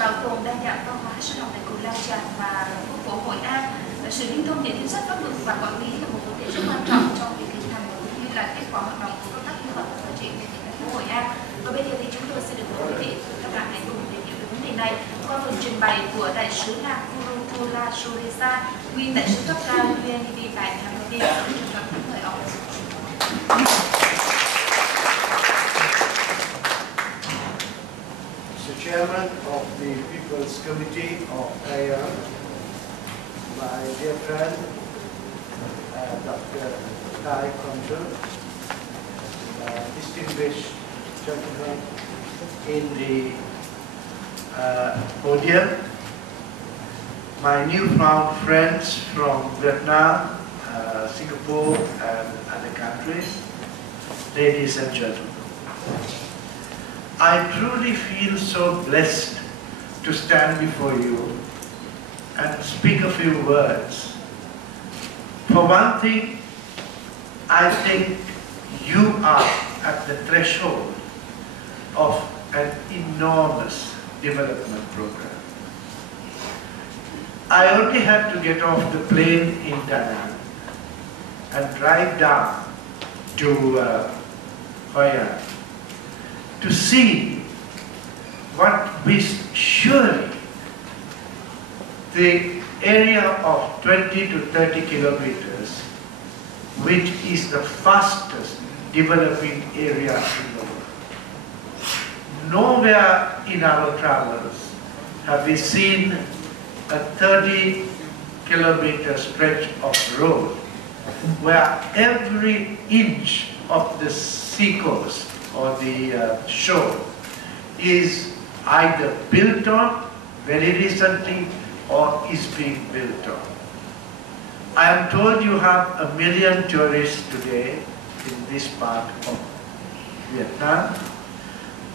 bảo tồn đa dạng văn hóa sinh học tại cồn Lao Chàm và phố cổ Hội An. Sự liên thông giữa chính sách pháp luật và quản lý là một vấn đề rất quan trọng trong việc hình thành cũng như là kết quả hoạt động của các kế hoạch phát triển về thành phố Hội An. Và bây giờ thì chúng tôi sẽ được mời quý vị và các bạn hãy cùng tìm hiểu về vấn đề này qua phần trình bày của đại sứ La Kurotola Soresa, nguyên đại sứ cấp cao UNDP tại Cambodia. Xin trân trọng kính mời ông. Chairman of the People's Committee of AIR, my dear friend, Dr. Thai Kontur, distinguished gentlemen in the podium, my newfound friends from Vietnam, Singapore and other countries, ladies and gentlemen. I truly feel so blessed to stand before you and speak a few words. For one thing, I think you are at the threshold of an enormous development program. I only had to get off the plane in Da Nang and drive down to Hoi An to see what is surely the area of 20 to 30 kilometers, which is the fastest developing area in the world. Nowhere in our travels have we seen a 30-kilometer stretch of road where every inch of the seacoast or the shore is either built on very recently or is being built on. I am told you have 1 million tourists today in this part of Vietnam.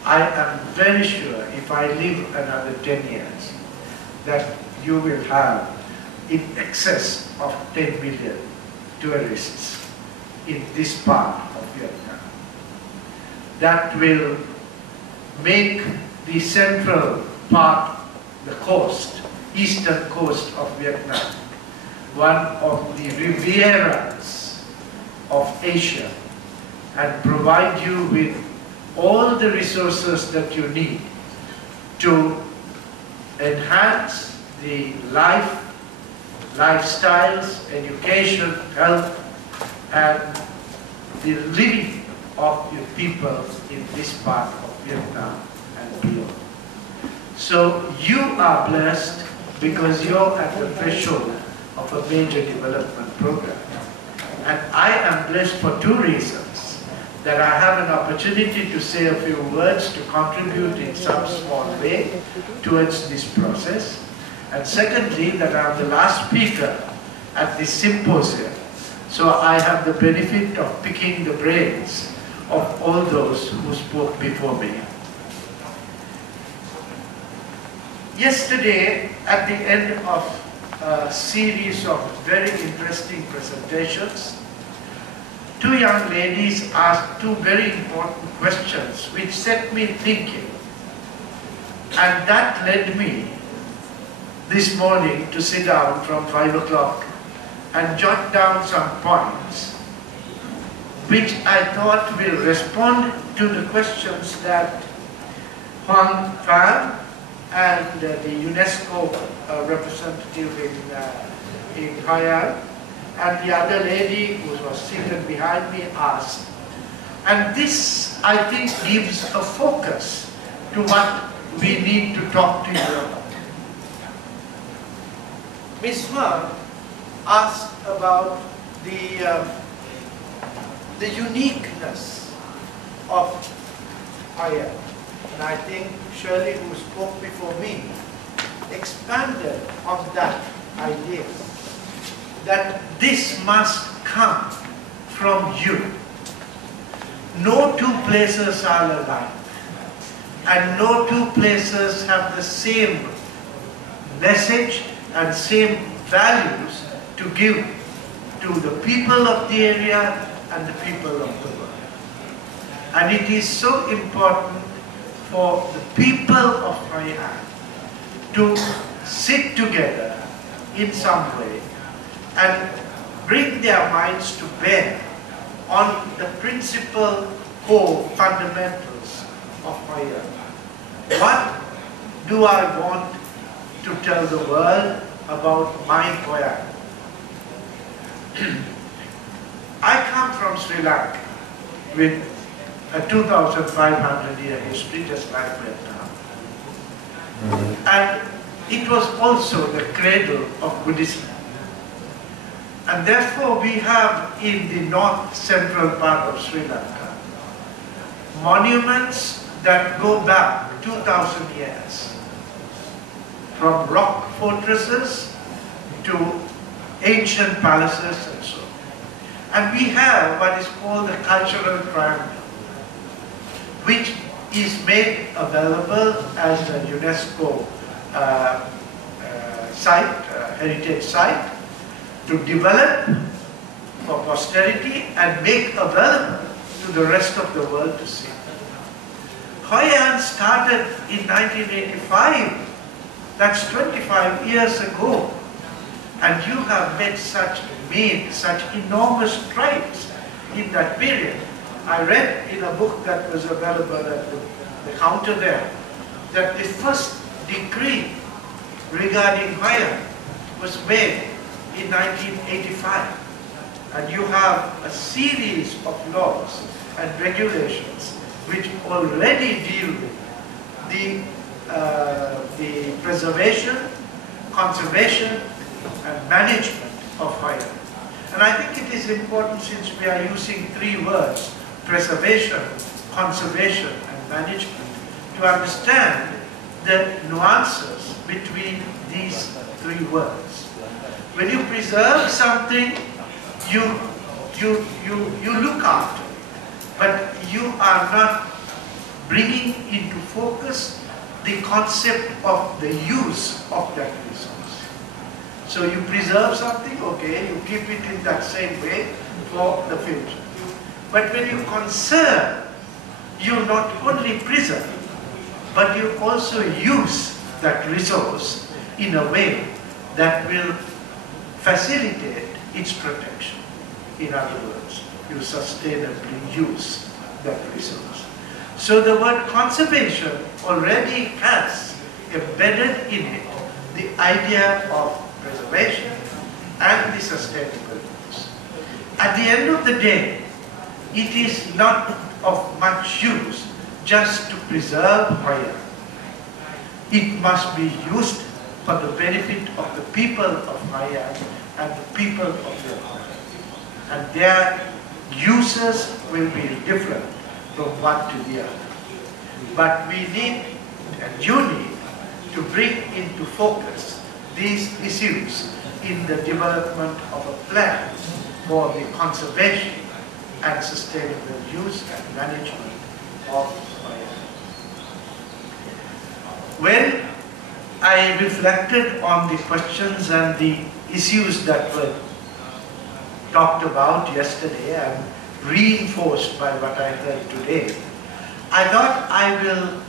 I am very sure if I live another 10 years that you will have in excess of 10 million tourists in this part of Vietnam. That will make the central part, the coast, eastern coast of Vietnam, one of the Rivieras of Asia, and provide you with all the resources that you need to enhance the lifestyles, education, health, and the living of your people in this part of Vietnam and beyond. So you are blessed because you're at the threshold of a major development program. And I am blessed for two reasons. That I have an opportunity to say a few words to contribute in some small way towards this process. And secondly, that I'm the last speaker at this symposium. So I have the benefit of picking the brains of all those who spoke before me. Yesterday, at the end of a series of very interesting presentations, two young ladies asked two very important questions which set me thinking. And that led me this morning to sit down from 5 o'clock and jot down some points which I thought will respond to the questions that Huang Fan and the UNESCO representative in Hoi An and the other lady who was seated behind me asked. And this, I think, gives a focus to what we need to talk to you about. Ms. Huang asked about the uniqueness of Hoi An. And I think Shirley, who spoke before me, expanded on that idea. That this must come from you. No two places are alike. And no two places have the same message and same values to give to the people of the area and the people of the world. And it is so important for the people of Hoi An to sit together in some way and bring their minds to bear on the principal core fundamentals of Maya. What do I want to tell the world about my Koyan? I come from Sri Lanka with a 2,500-year history, just like Vietnam. And it was also the cradle of Buddhism. And therefore we have in the north-central part of Sri Lanka monuments that go back 2,000 years, from rock fortresses to ancient palaces and so on. And we have what is called the cultural triangle, which is made available as a UNESCO site, heritage site, to develop for posterity and make available to the rest of the world to see. Koyan started in 1985, that's 25 years ago, and you have made such enormous strides in that period. I read in a book that was available at the counter there, that the first decree regarding Koyan was made in 1985. And you have a series of laws and regulations which already deal with the preservation, conservation, and management of Koyan. And I think it is important, since we are using three words, preservation, conservation, and management, to understand the nuances between these three words. When you preserve something, you look after it, but you are not bringing into focus the concept of the use of that resource. So you preserve something, okay, you keep it in that same way for the future. But when you conserve, you not only preserve, but you also use that resource in a way that will facilitate its protection. In other words, you sustainably use that resource. So the word conservation already has embedded in it the idea of preservation and the sustainable use. At the end of the day, it is not of much use just to preserve Koyan. It must be used for the benefit of the people of Koyan and the people of Vietnam. And their uses will be different from one to the other. But we need, and you need, to bring into focus these issues in the development of a plan for the conservation and sustainable use and management of Koyan. When I reflected on the questions and the issues that were talked about yesterday and reinforced by what I heard today, I thought I will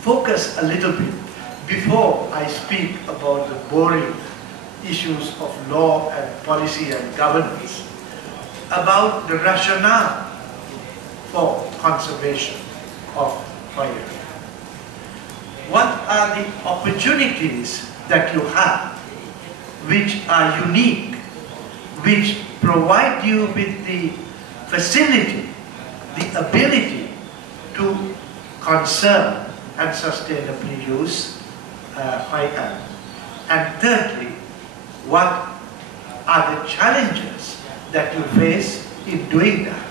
focus a little bit before I speak about the boring issues of law and policy and governance, about the rationale for conservation of Koyan. What are the opportunities that you have which are unique, which provide you with the facility, the ability to conserve and sustainably use Koyan? And thirdly, what are the challenges that you face in doing that?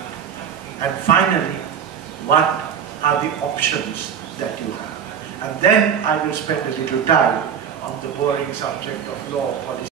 And finally, what are the options that you have? And then I will spend a little time on the boring subject of law, policy.